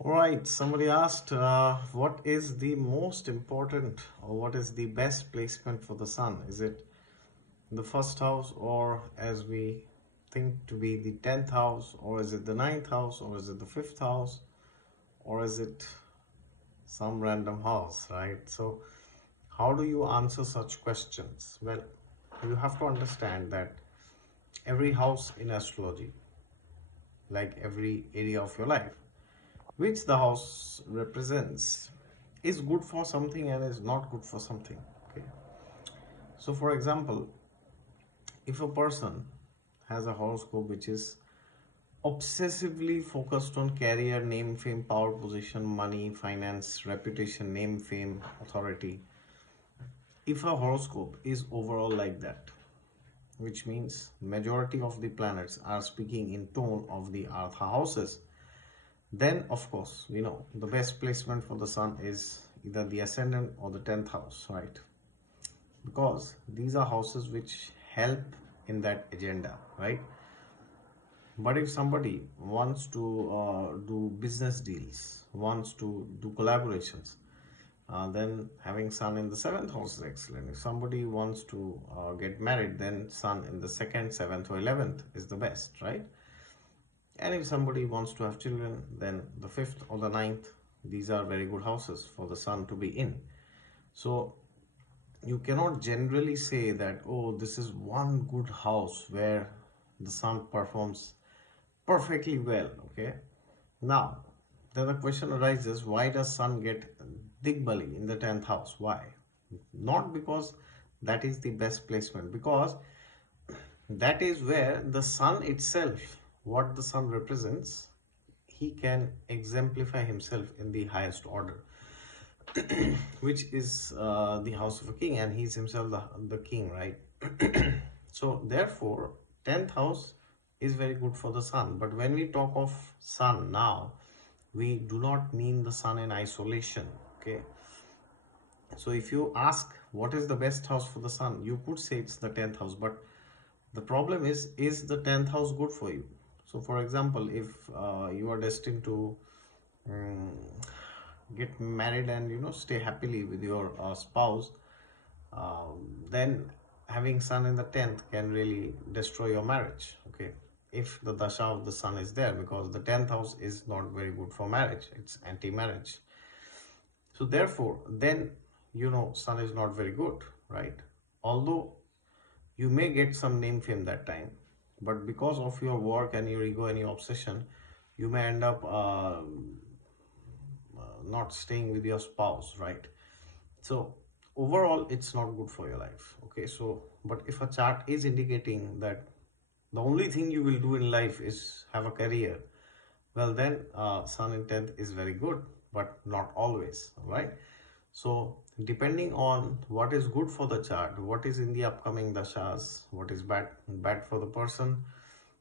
All right, somebody asked, what is the most important or what is the best placement for the sun? Is it the first house, or as we think to be the 10th house, or is it the ninth house, or is it the fifth house, or is it some random house, right? So, how do you answer such questions? Well, you have to understand that every house in astrology, like every area of your life, which the house represents, is good for something and is not good for something. Okay, so for example, if a person has a horoscope which is obsessively focused on career, name, fame, power, position, money, finance, reputation, name, fame, authority, if a horoscope is overall like that, which means majority of the planets are speaking in tone of the Artha houses, then of course we know the best placement for the sun is either the ascendant or the 10th house, right? Because these are houses which help in that agenda, right? But if somebody wants to do business deals, wants to do collaborations, then having sun in the seventh house is excellent. If somebody wants to get married, then sun in the second, seventh, or 11th is the best, right? And if somebody wants to have children, then the fifth or the ninth, these are very good houses for the sun to be in. So you cannot generally say that, oh, this is one good house where the sun performs perfectly well. Okay, now then the question arises, why does sun get digbali in the 10th house? Why? Not because that is the best placement, because that is where the sun itself, what the sun represents, he can exemplify himself in the highest order, which is the house of a king, and he's himself the king, right? So therefore 10th house is very good for the sun. But when we talk of sun now, we do not mean the sun in isolation. Okay, so if you ask what is the best house for the sun, you could say it's the 10th house. But the problem is the 10th house good for you? So for example, if you are destined to um, get married and stay happily with your spouse, then having sun in the 10th can really destroy your marriage. Okay, if the dasha of the sun is there, because the 10th house is not very good for marriage, it's anti-marriage. So therefore then sun is not very good, right? Although you may get some name fame that time, but because of your work and your ego and your obsession, you may end up not staying with your spouse, right? So overall it's not good for your life. Okay, so but if a chart is indicating that the only thing you will do in life is have a career, well then sun in 10th is very good, but not always, right? So depending on what is good for the chart, what is in the upcoming dashas, what is bad for the person,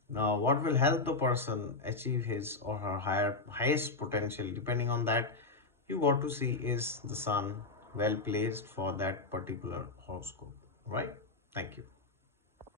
now what will help the person achieve his or her highest potential, depending on that, you got to see is the sun well placed for that particular horoscope, right? Thank you.